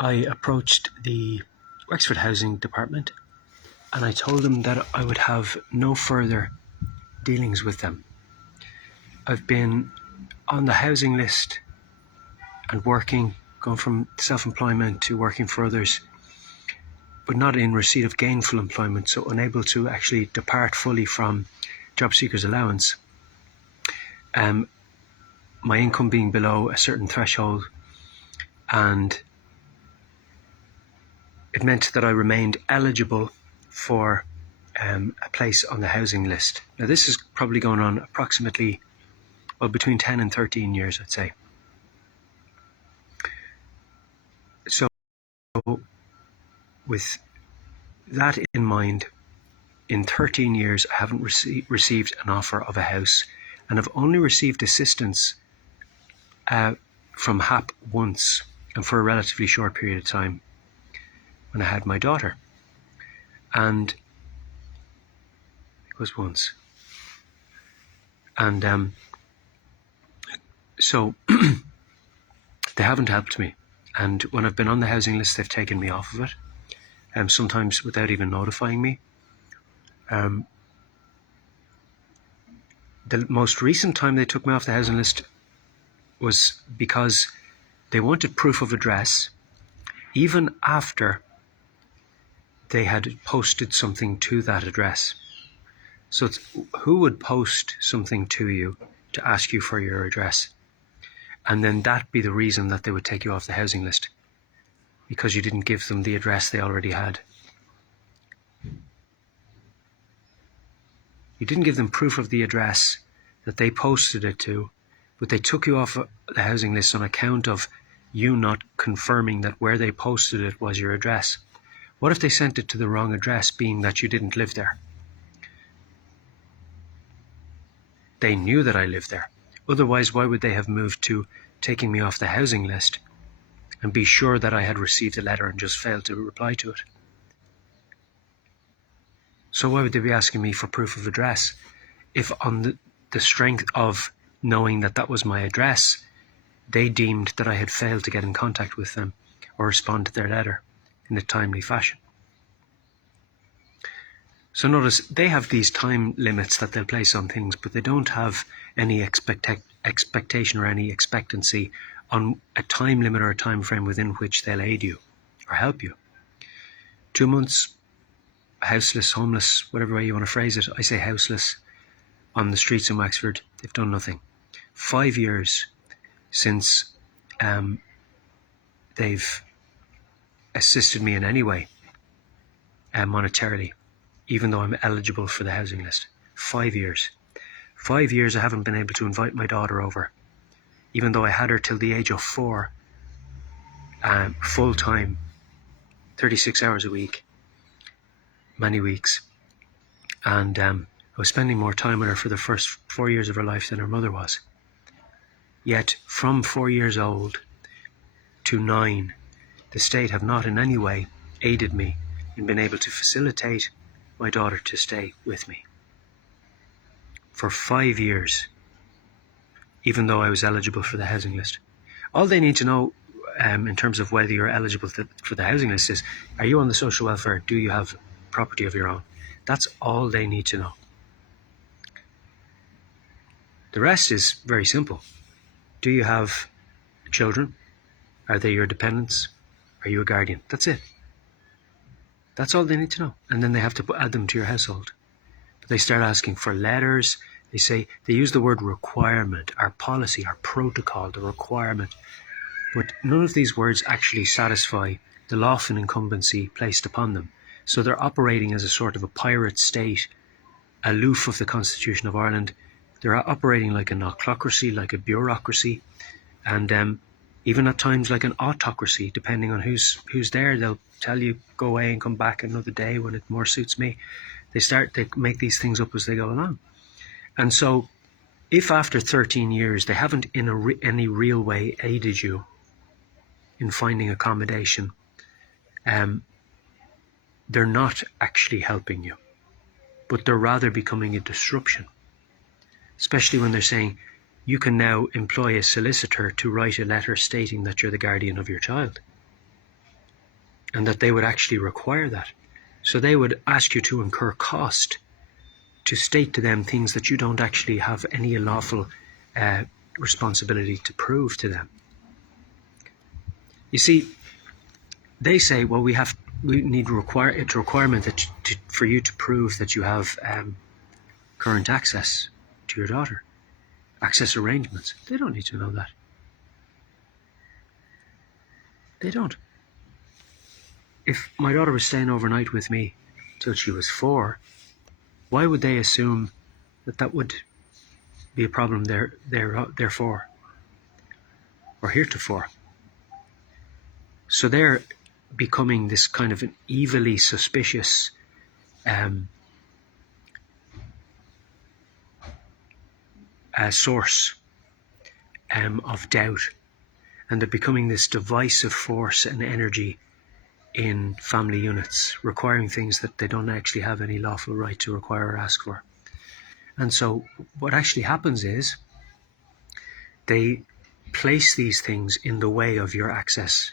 I approached the Wexford Housing Department and I told them that I would have no further dealings with them. I've been on the housing list and working, going from self-employment to working for others, but not in receipt of gainful employment, so unable to actually depart fully from job seekers allowance. My income being below a certain threshold, and it meant that I remained eligible for a place on the housing list. Now this is probably going on approximately, between 10 and 13 years, I'd say. So with that in mind, in 13 years I haven't received an offer of a house, and I've only received assistance from HAP once, and for a relatively short period of time, when I had my daughter. And it was once. And so they haven't helped me. And when I've been on the housing list, they've taken me off of it, sometimes without even notifying me. The most recent time they took me off the housing list was because they wanted proof of address, even after they had posted something to that address. So who would post something to you to ask you for your address, and then that be the reason that they would take you off the housing list? Because you didn't give them the address they already had. You didn't give them proof of the address that they posted it to, but they took you off the housing list on account of you not confirming that where they posted it was your address. What if they sent it to the wrong address, being that you didn't live there? They knew that I lived there. Otherwise, why would they have moved to taking me off the housing list and be sure that I had received a letter and just failed to reply to it? So why would they be asking me for proof of address if on the strength of knowing that that was my address, they deemed that I had failed to get in contact with them or respond to their letter in a timely fashion? So notice, they have these time limits that they'll place on things, but they don't have any expectation or any expectancy on a time limit or a time frame within which they'll aid you or help you. 2 months, houseless, homeless, whatever way you want to phrase it. I say houseless, on the streets in Wexford. They've done nothing. 5 years since they've assisted me in any way monetarily, even though I'm eligible for the housing list. 5 years. 5 years I haven't been able to invite my daughter over, even though I had her till the age of 4, full time, 36 hours a week, many weeks. And I was spending more time with her for the first 4 years of her life than her mother was. Yet from 4 years old to 9, the state have not in any way aided me in being able to facilitate my daughter to stay with me. For 5 years, even though I was eligible for the housing list. All they need to know in terms of whether you're eligible for the housing list is, are you on the social welfare? Do you have property of your own? That's all they need to know. The rest is very simple. Do you have children? Are they your dependents? Are you a guardian? That's it. That's all they need to know. And then they have to add them to your household. But they start asking for letters. They use the word requirement, our policy, our protocol, the requirement. But none of these words actually satisfy the lawful incumbency placed upon them. So they're operating as a sort of a pirate state, aloof of the Constitution of Ireland. They're operating like an autocracy, like a bureaucracy, and even at times like an autocracy, depending on who's there. They'll tell you, go away and come back another day when it more suits me. They make these things up as they go along. And so if after 13 years they haven't in any real way aided you in finding accommodation, they're not actually helping you, but they're rather becoming a disruption. Especially when they're saying, you can now employ a solicitor to write a letter stating that you're the guardian of your child, and that they would actually require that. So they would ask you to incur cost to state to them things that you don't actually have any lawful responsibility to prove to them. You see, they say, well, it's a requirement that for you to prove that you have current access to your daughter, access arrangements. They don't need to know that. They don't. If my daughter was staying overnight with me till she was 4, why would they assume that that would be a problem therefore, or heretofore? So they're becoming this kind of an evilly suspicious source of doubt, and they're becoming this divisive force and energy in family units, requiring things that they don't actually have any lawful right to require or ask for. And so what actually happens is they place these things in the way of your access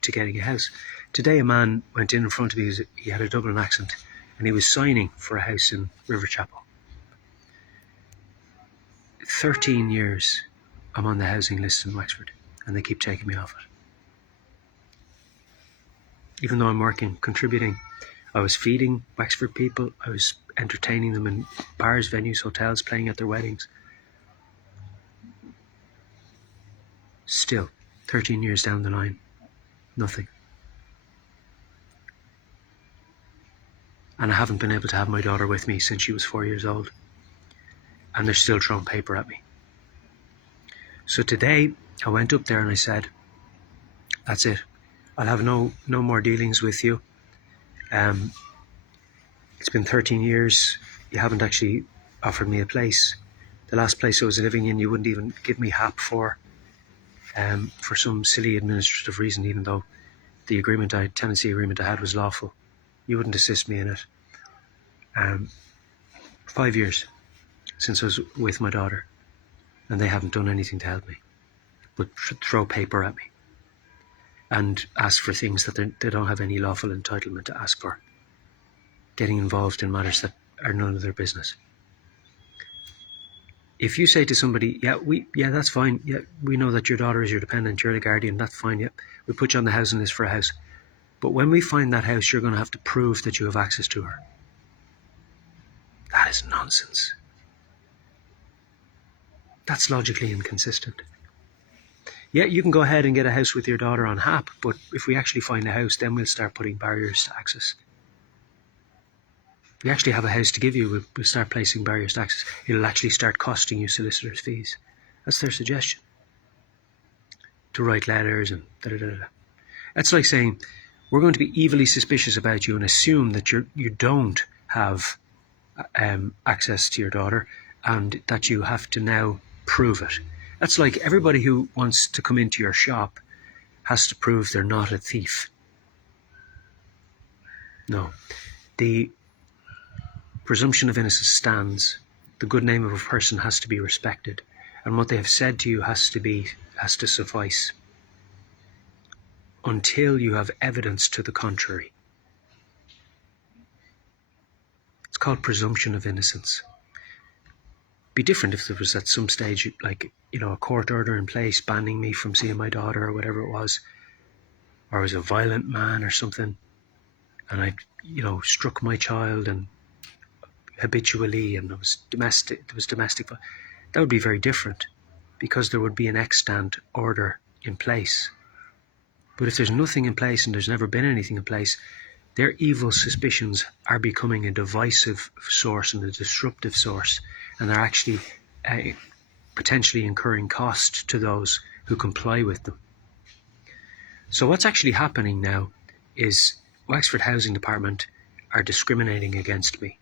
to getting a house. Today a man went in front of me, he had a Dublin accent, and he was signing for a house in Riverchapel. 13 years I'm on the housing list in Wexford, and they keep taking me off it. Even though I'm working, contributing, I was feeding Wexford people, I was entertaining them in bars, venues, hotels, playing at their weddings. Still, 13 years down the line, nothing. And I haven't been able to have my daughter with me since she was 4 years old. And they're still throwing paper at me. So today, I went up there and I said, that's it. I'll have no more dealings with you. It's been 13 years. You haven't actually offered me a place. The last place I was living in, you wouldn't even give me HAP for some silly administrative reason, even though the tenancy agreement I had was lawful. You wouldn't assist me in it. 5 years since I was with my daughter, and they haven't done anything to help me but throw paper at me and ask for things that they don't have any lawful entitlement to ask for, getting involved in matters that are none of their business. If you say to somebody, yeah, that's fine, yeah, we know that your daughter is your dependent, you're the guardian, that's fine, yeah, we put you on the housing list for a house, but when we find that house, you're going to have to prove that you have access to her. That is nonsense. That's logically inconsistent. Yeah, you can go ahead and get a house with your daughter on HAP, but if we actually find a house, then we'll start putting barriers to access. If we actually have a house to give you, we'll start placing barriers to access. It'll actually start costing you solicitors' fees. That's their suggestion. To write letters and da-da-da-da. That's like saying, we're going to be evilly suspicious about you and assume that you don't have access to your daughter, and that you have to now prove it. That's like everybody who wants to come into your shop has to prove they're not a thief. No. The presumption of innocence stands. The good name of a person has to be respected, and what they have said to you has to suffice until you have evidence to the contrary. It's called presumption of innocence. Be different if there was at some stage, like, a court order in place banning me from seeing my daughter or whatever it was, or I was a violent man or something, and I, struck my child and habitually, and there was domestic. That would be very different, because there would be an extant order in place. But if there's nothing in place and there's never been anything in place, their evil suspicions are becoming a divisive source and a disruptive source, and they're actually potentially incurring cost to those who comply with them. So what's actually happening now is Wexford Housing Department are discriminating against me.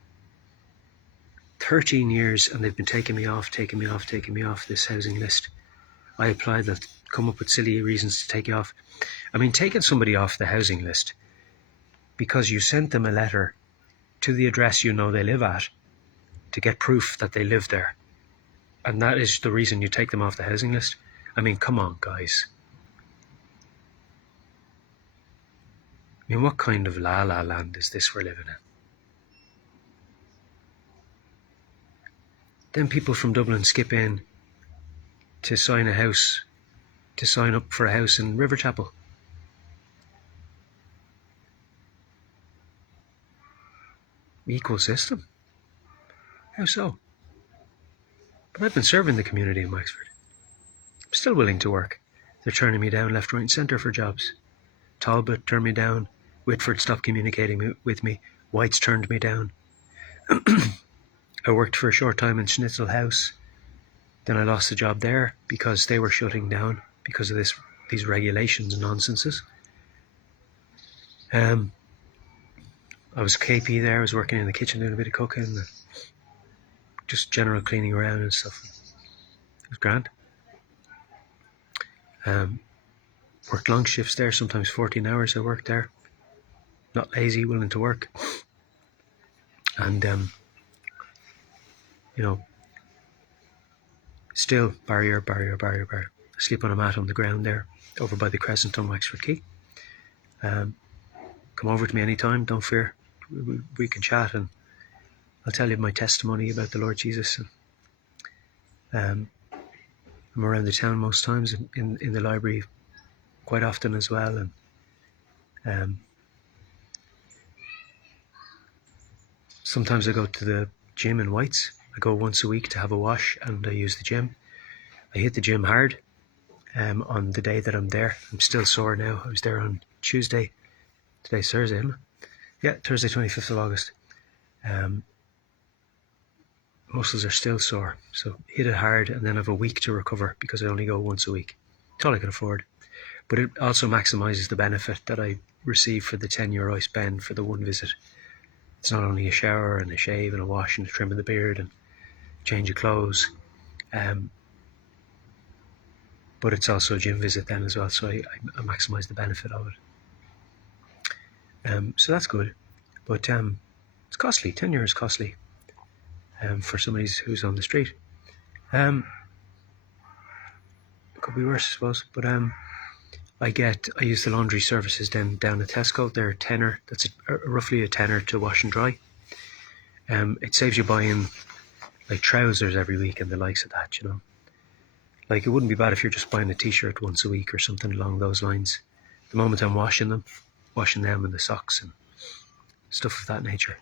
13 years, and they've been taking me off this housing list. I applied, they've come up with silly reasons to take you off. I mean, taking somebody off the housing list because you sent them a letter to the address they live at to get proof that they live there. And that is the reason you take them off the housing list. I mean, come on, guys. I mean, what kind of la-la land is this we're living in? Then people from Dublin skip in to sign up for a house in Riverchapel. Equal system. How so? But I've been serving the community in Wexford. I'm still willing to work. They're turning me down left, right and centre for jobs. Talbot turned me down. Whitford stopped communicating with me. White's turned me down. I worked for a short time in Schnitzel House. Then I lost the job there because they were shutting down because of these regulations and nonsenses. I was KP there. I was working in the kitchen doing a bit of cooking, and just general cleaning around and stuff. It was grand. Worked long shifts there, sometimes 14 hours I worked there. Not lazy, willing to work. And, still barrier. I sleep on a mat on the ground there, over by the Crescent on Wexford Quay. Come over to me anytime, don't fear. We can chat and I'll tell you my testimony about the Lord Jesus. I'm around the town most times, in the library quite often as well. And sometimes I go to the gym in Whites. I go once a week to have a wash and I use the gym. I hit the gym hard on the day that I'm there. I'm still sore now. I was there on Tuesday. Today's Thursday, isn't it? Yeah, Thursday 25th of August. Muscles are still sore, so hit it hard and then have a week to recover because I only go once a week. It's all I can afford. But it also maximises the benefit that I receive for the €10 I spend for the one visit. It's not only a shower and a shave and a wash and a trim of the beard and change of clothes, but it's also a gym visit then as well, so I maximise the benefit of it. So that's good, but it's costly. €10 is costly for somebody who's on the street. It could be worse, I suppose, but I use the laundry services then down at Tesco. They're a tenner. That's roughly a tenner to wash and dry. It saves you buying like trousers every week and the likes of that, Like, it wouldn't be bad if you're just buying a t-shirt once a week or something along those lines. The moment I'm washing them and the socks and stuff of that nature.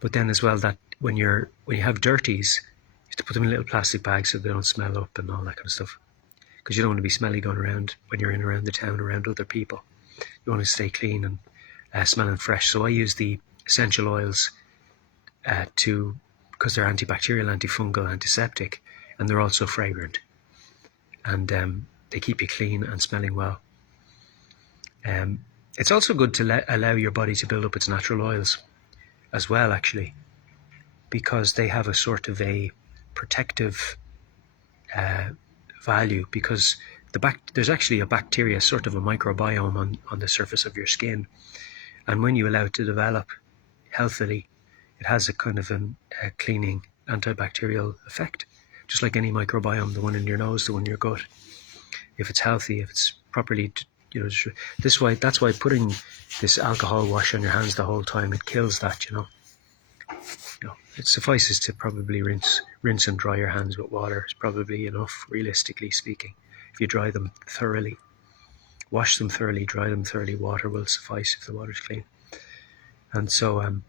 But then as well, that when you have dirties, you have to put them in little plastic bags so they don't smell up and all that kind of stuff. Because you don't want to be smelly going around when you're in around the town around other people. You want to stay clean and smelling fresh. So I use the essential oils because they're antibacterial, antifungal, antiseptic, and they're also fragrant. And they keep you clean and smelling well. It's also good to allow your body to build up its natural oils as well, actually, because they have a sort of a protective value, because there's actually a bacteria, sort of a microbiome on the surface of your skin, and when you allow it to develop healthily, it has a kind of a cleaning antibacterial effect, just like any microbiome, the one in your nose, the one in your gut. If it's healthy, if it's properly, that's why putting this alcohol wash on your hands the whole time, it kills that, It suffices to probably rinse and dry your hands with water. It's probably enough, realistically speaking. If you dry them thoroughly, wash them thoroughly, dry them thoroughly, water will suffice if the water's clean. And so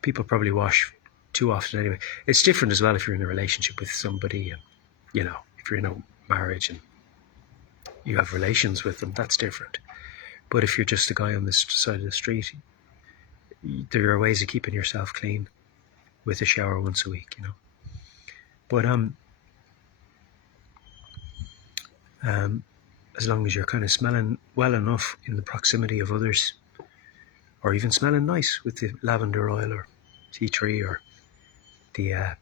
people probably wash too often anyway. It's different as well if you're in a relationship with somebody, and, if you're in a marriage and you have relations with them, that's different. But if you're just a guy on this side of the street, there are ways of keeping yourself clean with a shower once a week, But as long as you're kind of smelling well enough in the proximity of others, or even smelling nice with the lavender oil or tea tree or the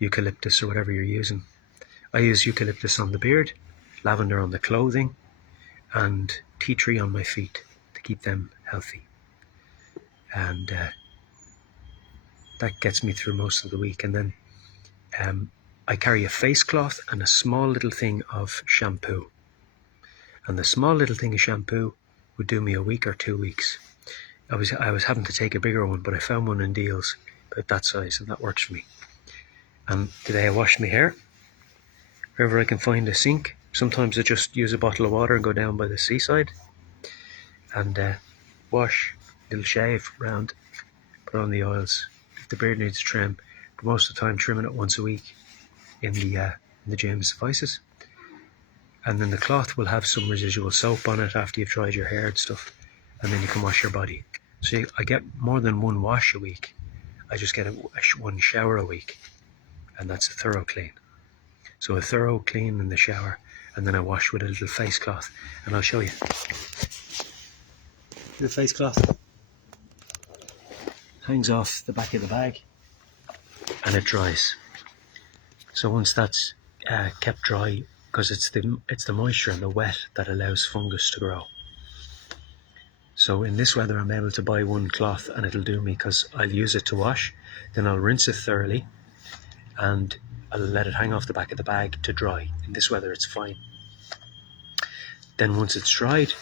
eucalyptus or whatever you're using. I use eucalyptus on the beard, lavender on the clothing, and tea tree on my feet to keep them healthy. And that gets me through most of the week. And then I carry a face cloth and a small little thing of shampoo. And the small little thing of shampoo would do me a week or 2 weeks. I was having to take a bigger one, but I found one in Deals about that size, and that works for me. And today I washed my hair. Wherever I can find a sink. Sometimes I just use a bottle of water and go down by the seaside and wash, little shave round, put on the oils. If the beard needs trim, but most of the time trimming it once a week in the gym suffices. And then the cloth will have some residual soap on it after you've dried your hair and stuff, and then you can wash your body. So I get more than one wash a week. I just get one shower a week, and that's a thorough clean. So a thorough clean in the shower, and then I wash with a little face cloth, and I'll show you. The face cloth hangs off the back of the bag, and it dries. So once that's kept dry, because it's the moisture and the wet that allows fungus to grow. So in this weather, I'm able to buy one cloth, and it'll do me, because I'll use it to wash, then I'll rinse it thoroughly, and I'll let it hang off the back of the bag to dry. In this weather, it's fine. Then once it's dried,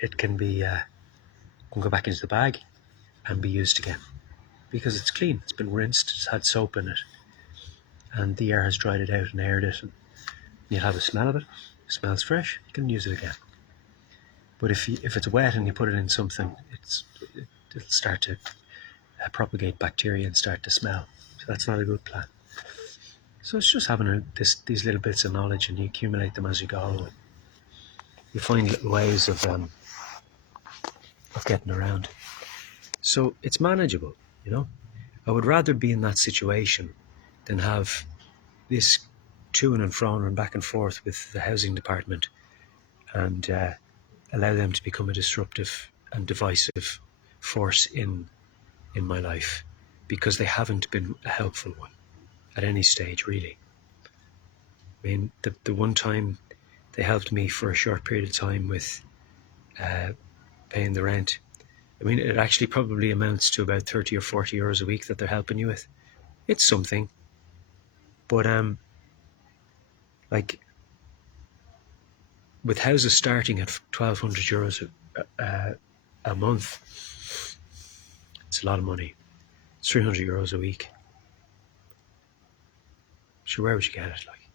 it can go back into the bag and be used again, because it's clean. It's been rinsed. It's had soap in it, and the air has dried it out and aired it. And you'll have a smell of it. It smells fresh. You can use it again. But if it's wet and you put it in something, it'll start to propagate bacteria and start to smell. So that's not a good plan. So it's just having these little bits of knowledge, and you accumulate them as you go. And you find little ways of getting around. So it's manageable, you know. I would rather be in that situation than have this to and fro and back and forth with the housing department and allow them to become a disruptive and divisive force in my life, because they haven't been a helpful one at any stage, really. I mean, the one time they helped me for a short period of time with paying the rent, I mean, it actually probably amounts to about 30 or 40 euros a week that they're helping you with. It's something. But like, with houses starting at 1,200 euros a month, it's a lot of money. It's 300 euros a week. So where would you get it, like?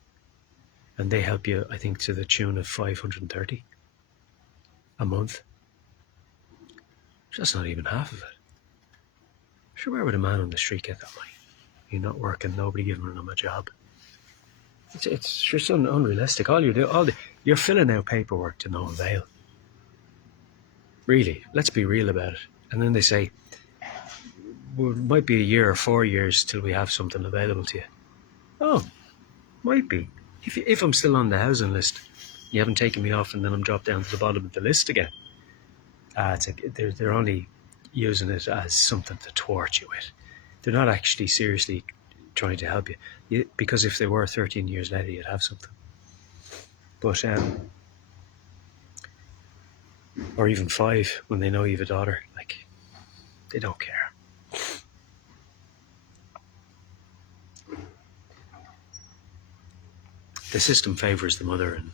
And they help you, I think, to the tune of 530 a month. So that's not even half of it. Sure, where would a man on the street get that money? You're not working, nobody giving him a job. It's just unrealistic. You're filling out paperwork to no avail. Really, let's be real about it. And then they say, well, it might be a year or 4 years till we have something available to you. Oh, might be. If I'm still on the housing list, you haven't taken me off, and then I'm dropped down to the bottom of the list again. They're only using it as something to thwart you with. They're not actually seriously trying to help you, because if they were, 13 years later, you'd have something. But or even 5 when they know you have a daughter, like, they don't care. The system favours the mother, and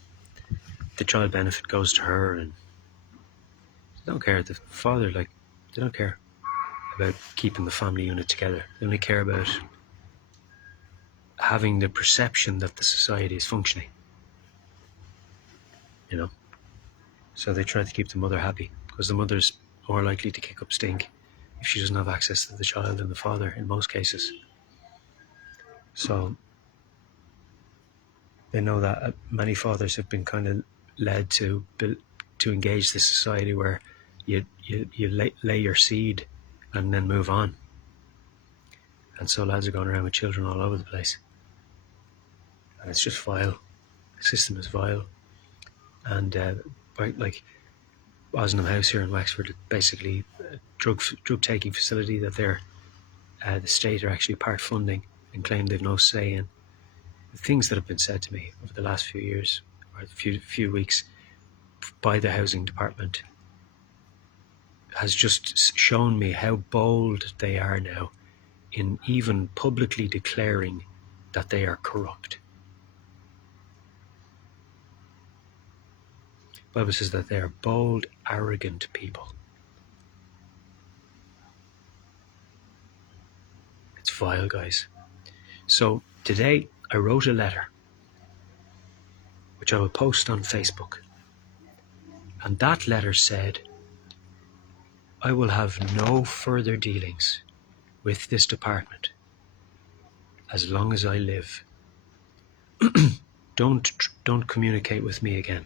the child benefit goes to her, and they don't care. The father, like, they don't care about keeping the family unit together. They only care about having the perception that the society is functioning, you know. So they try to keep the mother happy, because the mother's more likely to kick up stink if she doesn't have access to the child than the father in most cases. So they know that many fathers have been kind of led to engage this society where you lay your seed and then move on. And so lads are going around with children all over the place. And it's just vile. The system is vile. And like Osnum House here in Wexford, basically a drug taking facility that the state are actually part funding and claim they've no say in. The things that have been said to me over the last few years, or few weeks, by the housing department has just shown me how bold they are now in even publicly declaring that they are corrupt. The Bible says that they are bold, arrogant people. It's vile, guys. So today I wrote a letter, which I will post on Facebook. And that letter said, I will have no further dealings with this department as long as I live. Don't communicate with me again.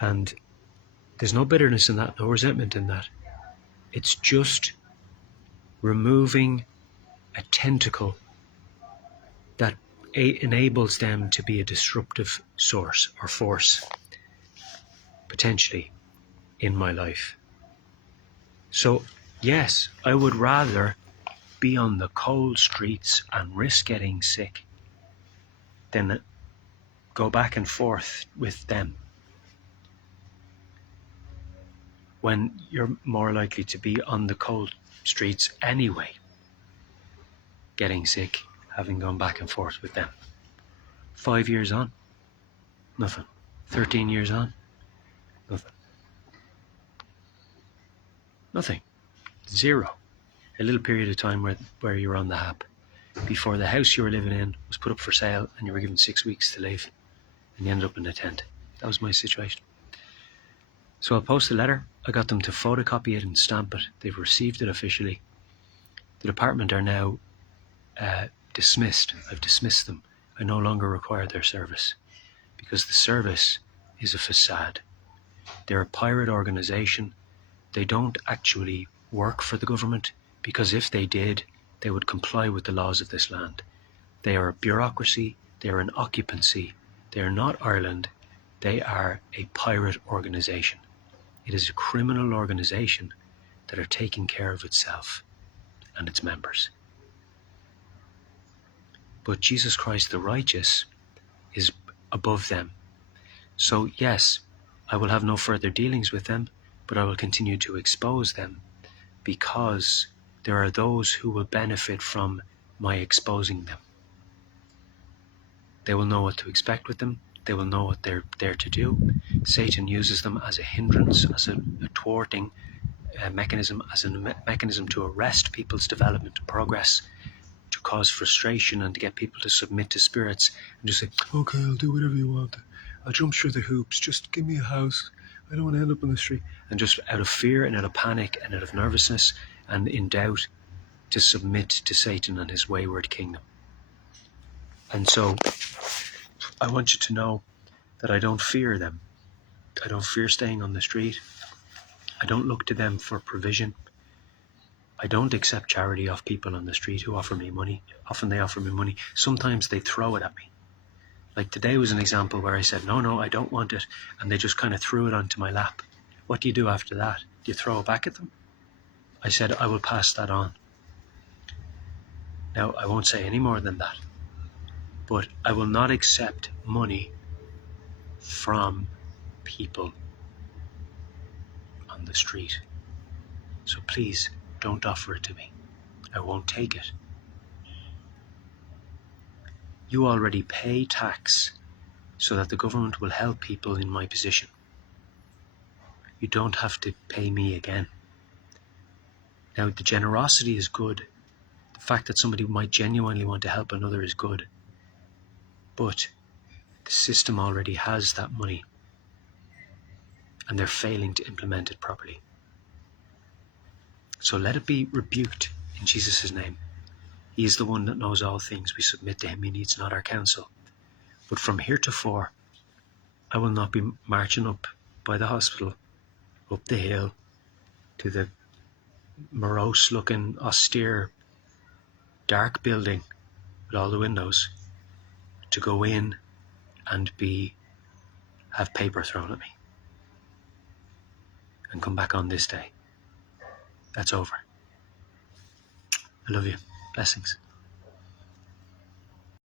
And there's no bitterness in that, no resentment in that. It's just removing a tentacle that enables them to be a disruptive source or force, potentially, in my life. So, yes, I would rather be on the cold streets and risk getting sick than go back and forth with them, when you're more likely to be on the cold streets anyway, getting sick, having gone back and forth with them. 5 years on, nothing. 13 years on, nothing. Nothing. Zero. A little period of time where you were on the hap before the house you were living in was put up for sale and you were given 6 weeks to leave and you ended up in a tent. That was my situation. So I'll post a letter. I got them to photocopy it and stamp it. They've received it officially. The department are now dismissed. I've dismissed them. I no longer require their service because the service is a facade. They're a pirate organisation. They don't actually work for the government, because if they did, they would comply with the laws of this land. They are a bureaucracy. They are an occupancy. They are not Ireland. They are a pirate organisation. It is a criminal organisation that are taking care of itself and its members. But Jesus Christ the righteous is above them. So yes, I will have no further dealings with them, but I will continue to expose them, because there are those who will benefit from my exposing them. They will know what to expect with them. They will know what they're there to do. Satan uses them as a hindrance, as a thwarting mechanism, as a mechanism to arrest people's development and progress, to cause frustration and to get people to submit to spirits and just say, okay, I'll do whatever you want. I'll jump through the hoops. Just give me a house. I don't want to end up on the street. And just out of fear and out of panic and out of nervousness and in doubt, to submit to Satan and his wayward kingdom. And so I want you to know that I don't fear them. I don't fear staying on the street. I don't look to them for provision. I don't accept charity off people on the street who offer me money. Often they offer me money. Sometimes they throw it at me. Like today was an example where I said, no, I don't want it. And they just kind of threw it onto my lap. What do you do after that? Do you throw it back at them? I said, I will pass that on. Now, I won't say any more than that. But I will not accept money from people on the street. So please, don't offer it to me. I won't take it. You already pay tax so that the government will help people in my position. You don't have to pay me again. Now, the generosity is good. The fact that somebody might genuinely want to help another is good. But the system already has that money, and they're failing to implement it properly. So let it be rebuked in Jesus' name. He is the one that knows all things. We submit to him. He needs not our counsel. But from heretofore, I will not be marching up by the hospital, up the hill, to the morose-looking, austere, dark building with all the windows, to go in and have paper thrown at me and come back on this day. That's over. I love you. Blessings.